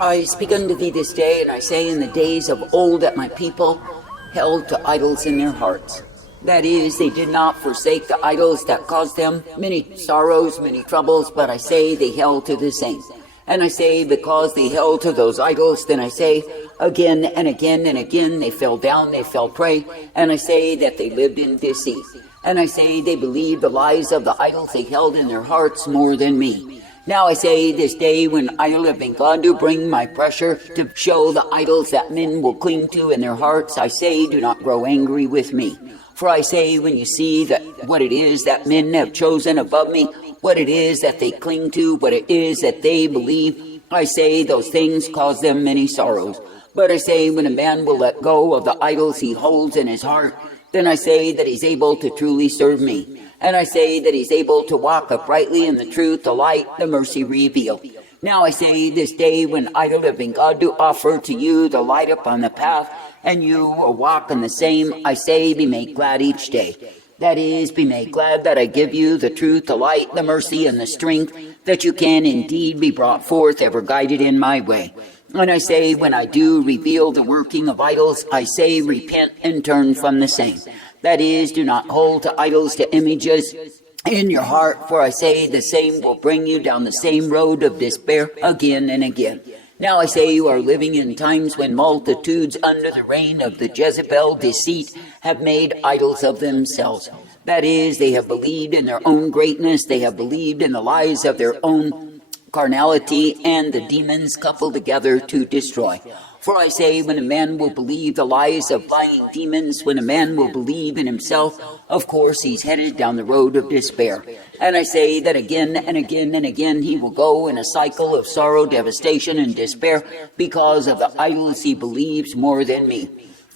I speak unto thee this day, and I say in the days of old that my people held to idols in their hearts. That is, they did not forsake the idols that caused them many sorrows, many troubles, but I say they held to the same. And I say because they held to those idols, then I say again and again and again they fell down, they fell prey, and I say that they lived in deceit. And I say they believed the lies of the idols they held in their hearts more than me. Now I say this day when I have been God to bring my pressure to show the idols that men will cling to in their hearts, I say do not grow angry with me. For I say when you see that what it is that men have chosen above me, what it is that they cling to, what it is that they believe, I say those things cause them many sorrows. But I say when a man will let go of the idols he holds in his heart, then I say that he's able to truly serve me. And I say that he's able to walk uprightly in the truth, the light, the mercy revealed. Now I say this day when I have been God to offer to you the light upon the path, and you will walk in the same, I say be made glad each day. That is, be made glad that I give you the truth, the light, the mercy, and the strength, that you can indeed be brought forth ever guided in my way. And I say when I do reveal the working of idols, I say repent and turn from the same. That is, do not hold to idols, to images in your heart, for I say the same will bring you down the same road of despair again and again. Now I say you are living in times when multitudes under the reign of the Jezebel deceit have made idols of themselves. That is, they have believed in their own greatness, they have believed in the lies of their own carnality, and the demons couple together to destroy. For I say, when a man will believe the lies of lying demons, when a man will believe in himself, of course he's headed down the road of despair. And I say that again and again and again he will go in a cycle of sorrow, devastation, and despair because of the idols he believes more than me.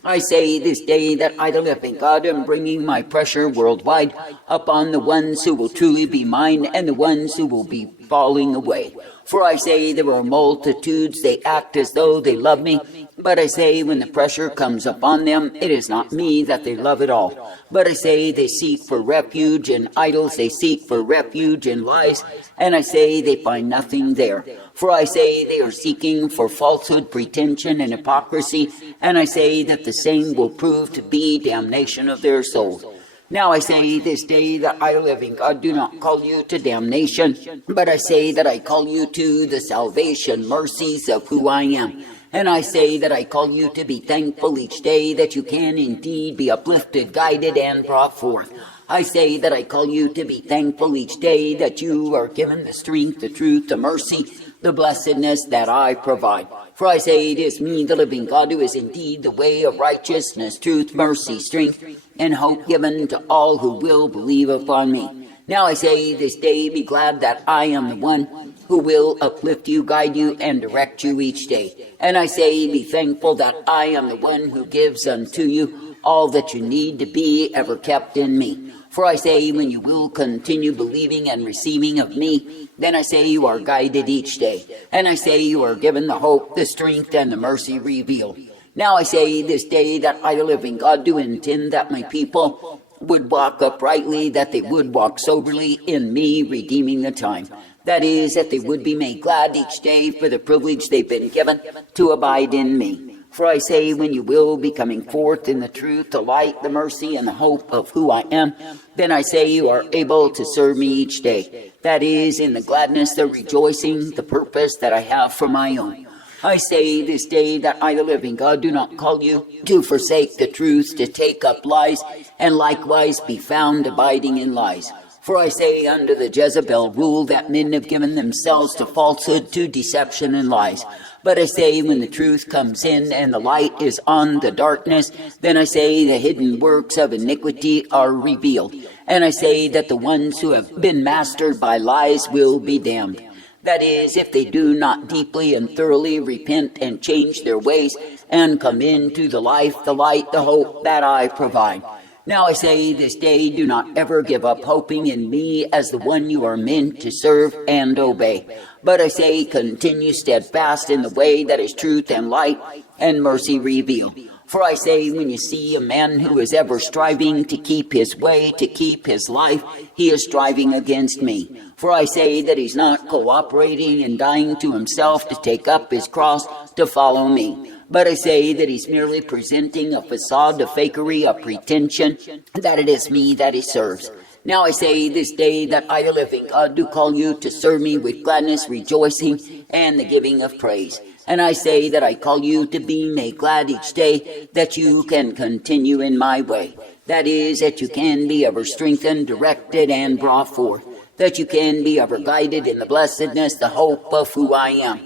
I say this day that I have been God am bringing my pressure worldwide upon the ones who will truly be mine and the ones who will be falling away. For I say there are multitudes, they act as though they love me, but I say when the pressure comes upon them, it is not me that they love at all. But I say they seek for refuge in idols, they seek for refuge in lies, and I say they find nothing there. For I say they are seeking for falsehood, pretension, and hypocrisy, and I say that the same will prove to be damnation of their souls. Now I say this day that I live in God do not call you to damnation, but I say that I call you to the salvation mercies of who I am. And I say that I call you to be thankful each day that you can indeed be uplifted, guided, and brought forth. I say that I call you to be thankful each day that you are given the strength, the truth, the mercy, the blessedness that I provide. For I say it is me, the living God, who is indeed the way of righteousness, truth, mercy, strength, and hope given to all who will believe upon me. Now I say this day be glad that I am the one who will uplift you, guide you, and direct you each day. And I say be thankful that I am the one who gives unto you all that you need to be ever kept in me. For I say when you will continue believing and receiving of me, then I say you are guided each day. And I say you are given the hope, the strength, and the mercy revealed. Now I say this day that I live in God do intend that my people would walk uprightly, that they would walk soberly in me, redeeming the time. That is, that they would be made glad each day for the privilege they've been given to abide in me. For I say when you will be coming forth in the truth, the light, the mercy, and the hope of who I am, then I say you are able to serve me each day. That is, in the gladness, the rejoicing, the purpose that I have for my own. I say this day that I, the living God, do not call you to forsake the truth, to take up lies, and likewise be found abiding in lies. For I say under the Jezebel rule that men have given themselves to falsehood, to deception, and lies. But I say when the truth comes in and the light is on the darkness, then I say the hidden works of iniquity are revealed. And I say that the ones who have been mastered by lies will be damned. That is, if they do not deeply and thoroughly repent and change their ways and come into the life, the light, the hope that I provide. Now I say this day, do not ever give up hoping in me as the one you are meant to serve and obey. But I say continue steadfast in the way that is truth and light and mercy revealed. For I say, when you see a man who is ever striving to keep his way, to keep his life, he is striving against me. For I say that he's not cooperating and dying to himself to take up his cross to follow me. But I say that he's merely presenting a facade, a fakery, a pretension, that it is me that he serves. Now I say this day that I, the living God, do call you to serve me with gladness, rejoicing, and the giving of praise. And I say that I call you to be made glad each day, that you can continue in my way. That is, that you can be ever strengthened, directed, and brought forth. That you can be ever guided in the blessedness, the hope of who I am.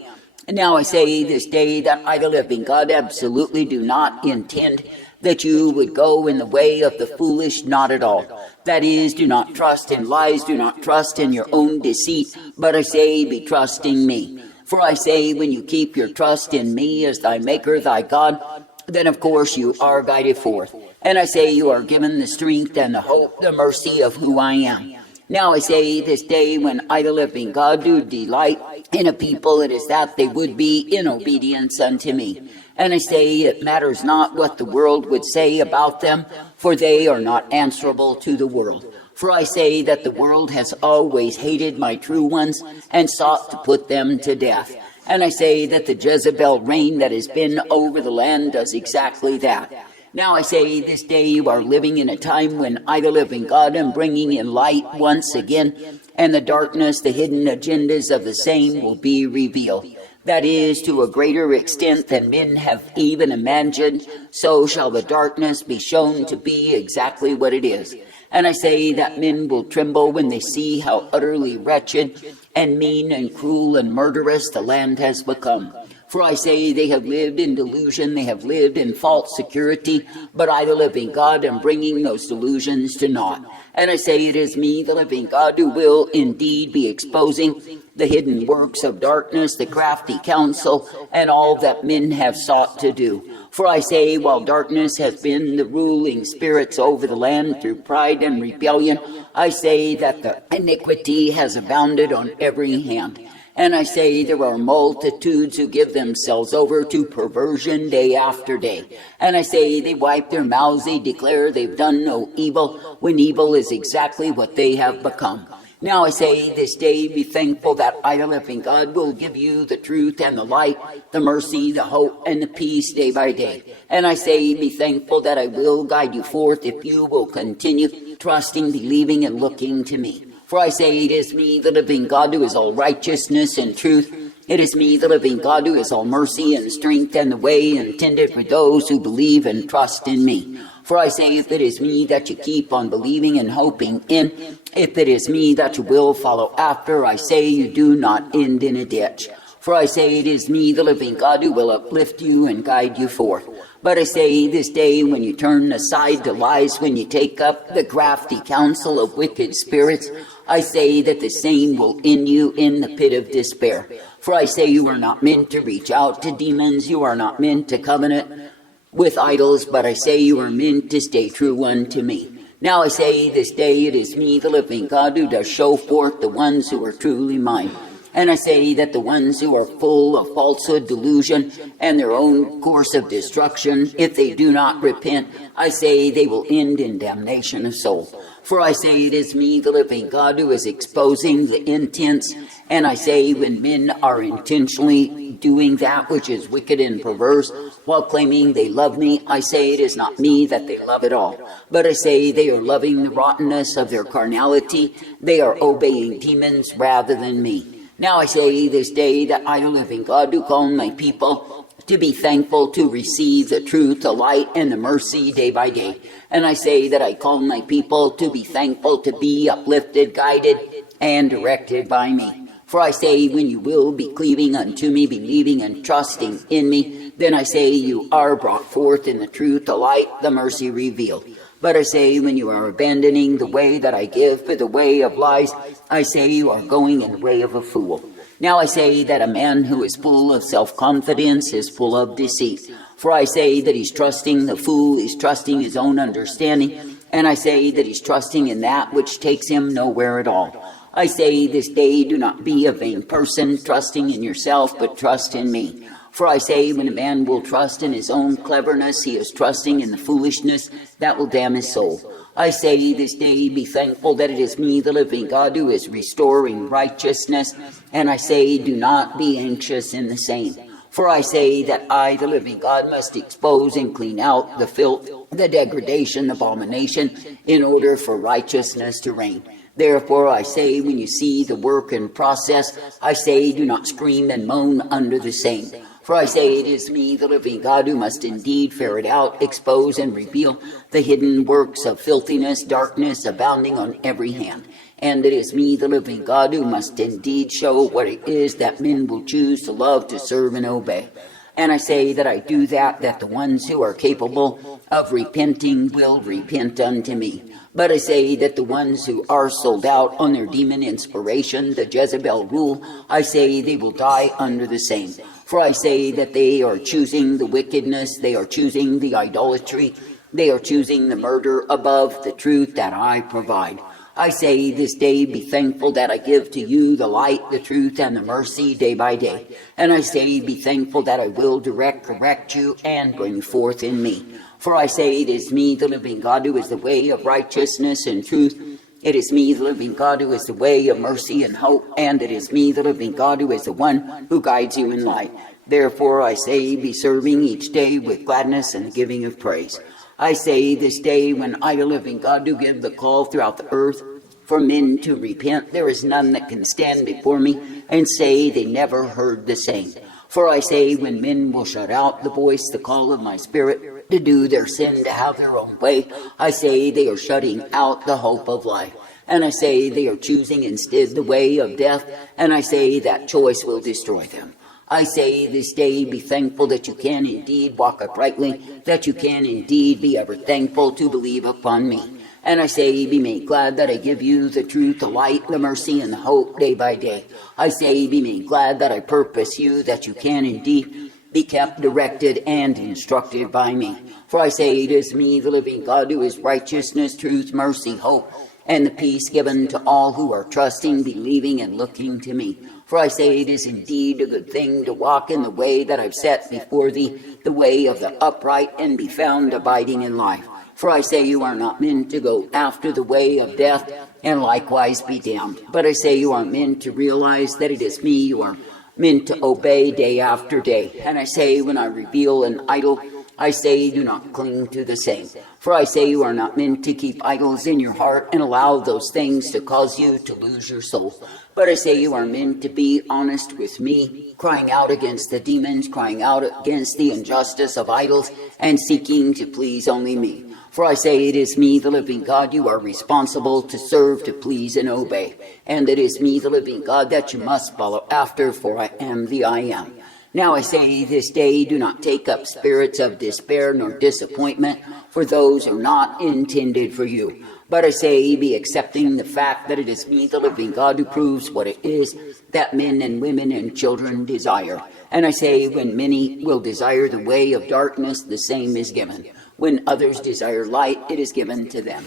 And now I say this day that I, the living God, absolutely do not intend that you would go in the way of the foolish, not at all. That is, do not trust in lies, do not trust in your own deceit, but I say, be trusting me. For I say, when you keep your trust in me as thy Maker, thy God, then of course you are guided forth. And I say, you are given the strength and the hope, the mercy of who I am. Now I say this day, when I, the living God, do delight in a people, it is that they would be in obedience unto me. And I say, it matters not what the world would say about them, for they are not answerable to the world. For I say that the world has always hated my true ones and sought to put them to death. And I say that the Jezebel reign that has been over the land does exactly that. Now I say this day you are living in a time when I, the living God, am bringing in light once again, and the darkness, the hidden agendas of the same will be revealed. That is, to a greater extent than men have even imagined, so shall the darkness be shown to be exactly what it is. And I say that men will tremble when they see how utterly wretched and mean and cruel and murderous the land has become. For I say they have lived in delusion, they have lived in false security, but I, the living God, am bringing those delusions to naught. And I say it is me, the living God, who will indeed be exposing the hidden works of darkness, the crafty counsel, and all that men have sought to do. For I say, while darkness has been the ruling spirits over the land through pride and rebellion, I say that the iniquity has abounded on every hand. And I say there are multitudes who give themselves over to perversion day after day. And I say they wipe their mouths, they declare they've done no evil, when evil is exactly what they have become. Now I say this day, be thankful that I, the living God, will give you the truth and the light, the mercy, the hope, and the peace day by day. And I say, be thankful that I will guide you forth if you will continue trusting, believing, and looking to me. For I say, it is me, the living God, who is all righteousness and truth. It is me, the living God, who is all mercy and strength and the way intended for those who believe and trust in me. For I say, if it is me that you keep on believing and hoping in, if it is me that you will follow after, I say you do not end in a ditch. For I say, it is me, the living God, who will uplift you and guide you forth. But I say this day, when you turn aside to lies, when you take up the crafty counsel of wicked spirits, I say that the same will end you in the pit of despair. For I say you are not meant to reach out to demons, you are not meant to covenant with idols, but I say you are meant to stay true unto me. Now I say this day, it is me, the living God, who does show forth the ones who are truly mine. And I say that the ones who are full of falsehood, delusion, and their own course of destruction, if they do not repent, I say they will end in damnation of soul. For I say it is me, the living God, who is exposing the intents. And I say when men are intentionally doing that which is wicked and perverse, while claiming they love me, I say it is not me that they love at all. But I say they are loving the rottenness of their carnality. They are obeying demons rather than me. Now I say this day that I, the living God, do call my people to be thankful to receive the truth, the light, and the mercy day by day. And I say that I call my people to be thankful to be uplifted, guided, and directed by me. For I say, when you will be cleaving unto me, believing and trusting in me, then I say you are brought forth in the truth, the light, the mercy revealed. But I say, when you are abandoning the way that I give for the way of lies, I say you are going in the way of a fool. Now I say that a man who is full of self-confidence is full of deceit. For I say that he's trusting the fool, he's trusting his own understanding, and I say that he's trusting in that which takes him nowhere at all. I say this day, do not be a vain person, trusting in yourself, but trust in me. For I say, when a man will trust in his own cleverness, he is trusting in the foolishness that will damn his soul. I say this day, be thankful that it is me, the living God, who is restoring righteousness. And I say, do not be anxious in the same. For I say that I, the living God, must expose and clean out the filth, the degradation, the abomination, in order for righteousness to reign. Therefore I say, when you see the work and process, I say, do not scream and moan under the same. For I say, it is me, the living God, who must indeed ferret out, expose, and reveal the hidden works of filthiness, darkness, abounding on every hand. And it is me, the living God, who must indeed show what it is that men will choose to love, to serve, and obey. And I say that I do that the ones who are capable of repenting will repent unto me. But I say that the ones who are sold out on their demon inspiration, the Jezebel rule, I say they will die under the same. For I say that they are choosing the wickedness, they are choosing the idolatry, they are choosing the murder above the truth that I provide. I say this day, be thankful that I give to you the light, the truth, and the mercy day by day. And I say, be thankful that I will correct you, and bring forth in me. For I say, it is me, the living God, who is the way of righteousness and truth. It is me, the living God, who is the way of mercy and hope. And it is me, the living God, who is the one who guides you in light. Therefore I say, be serving each day with gladness and the giving of praise. I say this day, when I, the living God, do give the call throughout the earth for men to repent, there is none that can stand before me and say they never heard the same. For I say, when men will shut out the voice, the call of my spirit, to do their sin, to have their own way, I say they are shutting out the hope of life. And I say they are choosing instead the way of death, and I say that choice will destroy them. I say this day, be thankful that you can indeed walk uprightly, that you can indeed be ever thankful to believe upon me. And I say, be made glad that I give you the truth, the light, the mercy, and the hope day by day. I say, be made glad that I purpose you, that you can indeed be kept, directed, and instructed by me. For I say, it is me, the living God, who is righteousness, truth, mercy, hope, and the peace given to all who are trusting, believing, and looking to me. For I say, it is indeed a good thing to walk in the way that I've set before thee, the way of the upright, and be found abiding in life. For I say, you are not meant to go after the way of death, and likewise be damned. But I say, you are meant to realize that it is me you are meant to obey day after day. And I say, when I reveal an idol, I say, do not cling to the same. For I say, you are not meant to keep idols in your heart and allow those things to cause you to lose your soul. But I say, you are meant to be honest with me, crying out against the demons, crying out against the injustice of idols, and seeking to please only me. For I say, it is me, the living God, you are responsible to serve, to please, and obey. And it is me, the living God, that you must follow after, for I am the I am. Now I say this day, do not take up spirits of despair nor disappointment, for those are not intended for you. But I say, be accepting the fact that it is me, the living God, who proves what it is that men and women and children desire. And I say, when many will desire the way of darkness, the same is given. When others desire light, it is given to them.